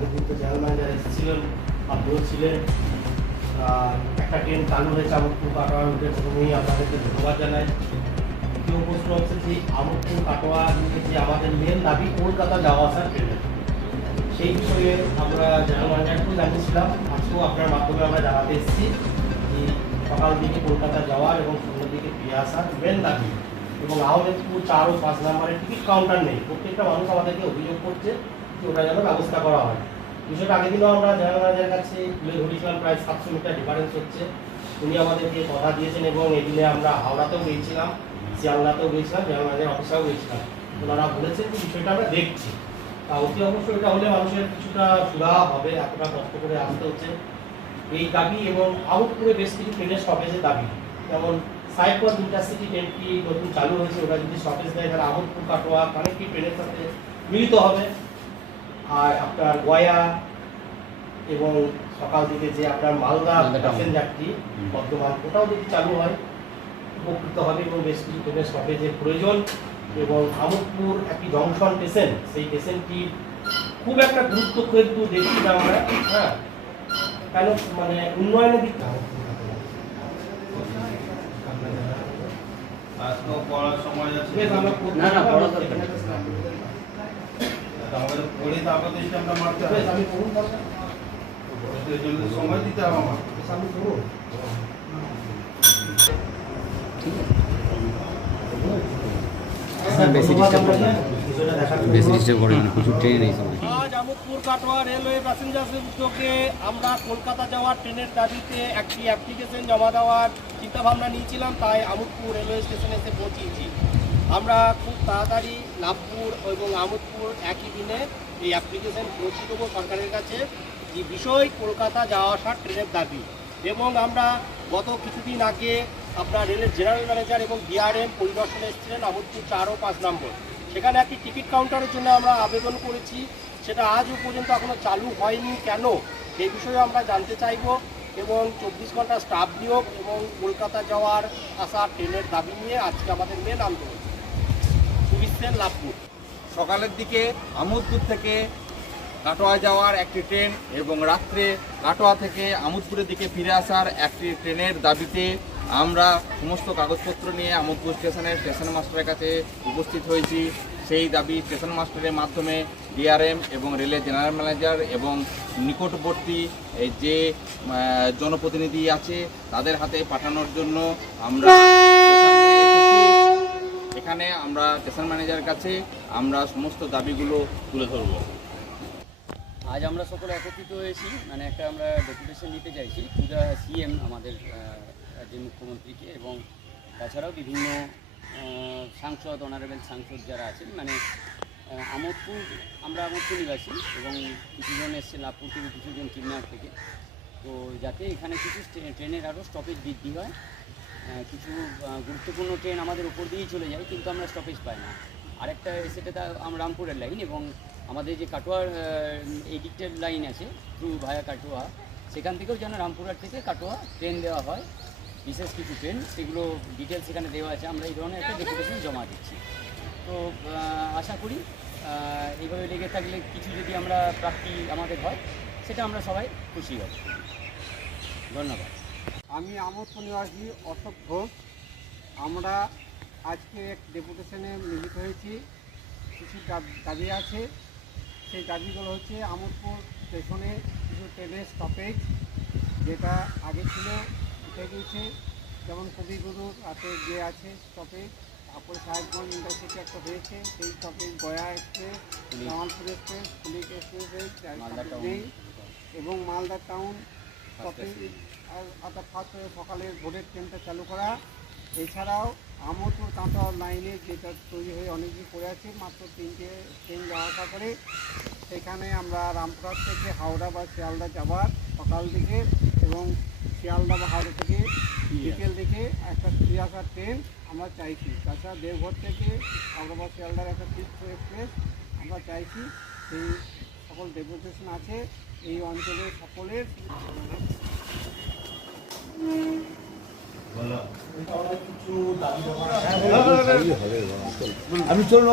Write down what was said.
দিন তো general manager এসেছিলেন আপনিও ছিলেন। একটা ট্রেন চালু হয়েছে আমোদপুর কাটোয়া রুটে প্রথমেই আপনাদেরকে ধন্যবাদ জানাই। দ্বিতীয় প্রশ্ন হচ্ছে যে আমোদপুর কাটোয়া রুটে যে আমাদের মেন দাবি, কলকাতা যাওয়া আসার ট্রেনের সেই বিষয়ে আমরা জেনারেল ম্যানেজারকেও জানিয়েছিলাম। আজকেও আপনার মাধ্যমে আমরা জানাতে এসেছি যে, সকাল দিকে কলকাতা যাওয়ার এবং সন্ধ্যের দিকে ফিরে আসার মেন দাবি। এবং আহমেদপুর চার ও পাঁচ নাম্বারের টিকিট কাউন্টার নেই। প্রত্যেকটা মানুষ আমাদেরকে অভিযোগ করছে ওটা যেন ব্যবস্থা করা হয়। বিষয়টা আগের দিনও আমরা জেনারেল কাছে তুলে ধরেছিলাম, প্রায় সাতশো মিটার ডিফারেন্স হচ্ছে। উনি আমাদেরকে কথা দিয়েছেন এবং এদিনে আমরা হাওড়াতেও গিয়েছিলাম, শিয়ালদাতেও গিয়েছিলাম জেনারেল ম্যানেজার অফিসেও গিয়েছিলাম। ওনারা বলেছেন যে বিষয়টা আমরা দেখছি। তা অতি অবশ্যই এটা হলে মানুষের কিছুটা সুরাহা হবে, এতটা কষ্ট করে আসতে হচ্ছে। এই দাবি এবং আউটপুরে বেশ কিছু ট্রেনের স্টপেজের দাবি। যেমন সাইপথ ইন্টারসিটি ট্রেনটি নতুন চালু হয়েছে ওটা যদি স্টপেজ দেয়, তাহলে আহমদপুর কাটোয়া, কানেক্টিভ ট্রেনের সাথে মিলিত হবে। আর আপনার গয়া এবং সকাল দিকে যে আপনার মালদা। প্যাসেঞ্জারটি বর্তমান ওটাও যদি চালু হয় উপকৃত হবে এবং বেশ কিছু ট্রেনের স্টপেজের প্রয়োজন এবং আমোদপুর একটি জংশন স্টেশন সেই স্টেশনটি খুব একটা গুরুত্ব কিন্তু দেখছি না আমরা হ্যাঁ। কেন? মানে উন্নয়নের দিক আজকেও পড়ার সময় আছে না, না, পারব, পড়া তো মারতে হবে। আমি করুন দরকার। এর জন্য সময় দিতে হবে আমার আমি করুন মানে আজ আমোদপুর কাটোয়া রেলওয়ে প্যাসেঞ্জার্সের উদ্যোগে আমরা কলকাতা যাওয়ার ট্রেনের দাবিতে একটি অ্যাপ্লিকেশন জমা দেওয়ার চিন্তাভাবনা নিয়েছিলাম তাই আমোদপুর রেলওয়ে স্টেশনে এসে পৌঁছিয়েছি। আমরা খুব তাড়াতাড়ি লাভপুর এবং আমোদপুর একই দিনে এই অ্যাপ্লিকেশন পৌঁছে দেবো সরকারের কাছে। যে বিষয় কলকাতা যাওয়া আসার ট্রেনের দাবি। এবং আমরা গত কিছুদিন আগে আপনার রেলের জেনারেল ম্যানেজার এবং ডিআরএম পরিদর্শনে এসেছিলেন, আমোদপুর চার ও পাঁচ নম্বর। সেখানে একটি টিকিট কাউন্টারের জন্য আমরা আবেদন করেছি। সেটা আজও পর্যন্ত এখনও চালু হয়নি। কেন? সেই বিষয়ে আমরা জানতে চাইব। এবং চব্বিশ ঘণ্টা স্টাফ নিয়োগ এবং কলকাতা যাওয়ার আসা ট্রেনের দাবি নিয়ে আজকে আমাদের মেন আন্দোলন। সুবিধ লাভপুর। সকালের দিকে আমোদপুর থেকে কাটোয়া যাওয়ার একটি ট্রেন এবং রাত্রে কাটোয়া থেকে আমোদপুরের দিকে ফিরে আসার একটি ট্রেনের দাবিতে আমরা সমস্ত কাগজপত্র নিয়ে আমোদপুর স্টেশনের স্টেশন মাস্টারের কাছে উপস্থিত হয়েছি। সেই দাবি স্টেশন মাস্টারের মাধ্যমে ডিআরএম এবং রেলের জেনারেল ম্যানেজার এবং নিকটবর্তী যে জনপ্রতিনিধি আছে, তাদের হাতে পাঠানোর জন্য আমরা এখানে আমরা স্টেশন ম্যানেজারের কাছে আমরা সমস্ত দাবিগুলো তুলে ধরবো। আজ আমরা সকলে একত্রিত হয়েছি মানে একটা আমরা ডেপুটেশন নিতে চাইছি। পূজা সিএম আমাদের রাজ্যের মুখ্যমন্ত্রীকে এবং তাছাড়াও বিভিন্ন সাংসদ অনারেবল সাংসদ যারা আছেন মানে আমোদপুর, আমরা আমোদপুর নিবাসী এবং কিছুজন এসছে লাভপুর থেকে, কিছুজন কিডন্যাপ থেকে। তো যাতে এখানে কিছু ট্রেনের আরও স্টপেজ বৃদ্ধি হয় কিছু গুরুত্বপূর্ণ ট্রেন আমাদের উপর দিয়েই চলে যায়, কিন্তু আমরা স্টপেজ পাই না। আরেকটা সেটা তা রামপুরের লাইন এবং আমাদের যে কাটোয়ার এই দিকটার লাইন আছে থ্রু ভায়া কাটোয়া, সেখান থেকেও যেন রামপুরার থেকে কাটোয়া ট্রেন দেওয়া হয়। বিশেষ কিছু ট্রেন সেগুলো ডিটেলস সেখানে দেওয়া আছে, আমরা এই ধরনের একটা ডেপুটেশন জমা দিচ্ছি। তো আশা করি এইভাবে লেগে থাকলে কিছু যদি আমরা প্রাপ্তি আমাদের হয়, সেটা আমরা সবাই খুশি হব। ধন্যবাদ। আমি আমোদপুর নিবাসী অশোক ঘোষ। আমরা আজকে এক ডেপুটেশনে মিলিত হয়েছি। কিছু দাবি আছে। সেই দাবিগুলো হচ্ছে আমোদপুর স্টেশনে কিছু ট্রেনের স্টপেজ যেটা আগে ছিল উঠে গিয়েছে। যেমন কবিগুরুর হাতে যে আছে স্টপেজ তারপরে সাহেবগঞ্জ ইন্টারসিটি একটা হয়েছে। সেই stoppage Gaya express Jamalpur express police express এবং মালদা টাউন স্টপেজ অর্থাৎ ফার্স্ট সকালে ভোরের ট্রেনটা চালু করা। এছাড়াও আমোদপুর কাঁটা লাইনে যেটা তৈরি হয়ে অনেকদিন পড়ে আছে মাত্র তিনটে ট্রেন যাওয়া আসা করে। সেখানে আমরা রামপুরহাট থেকে হাওড়া বা শিয়ালদা যাবার সকাল দিকে এবং শিয়ালদা বা হাওড়া থেকে বিকেল দিকে একটা ফ্রি আসার ট্রেন আমরা চাইছি। তাছাড়া দেওঘর থেকে হাওড়া বা শিয়ালদার একটা তীর্থ এক্সপ্রেস আমরা চাইছি। সেই সকল ডেপুটেশন আছে। এই অঞ্চলের সকলের আমাদের চলুন।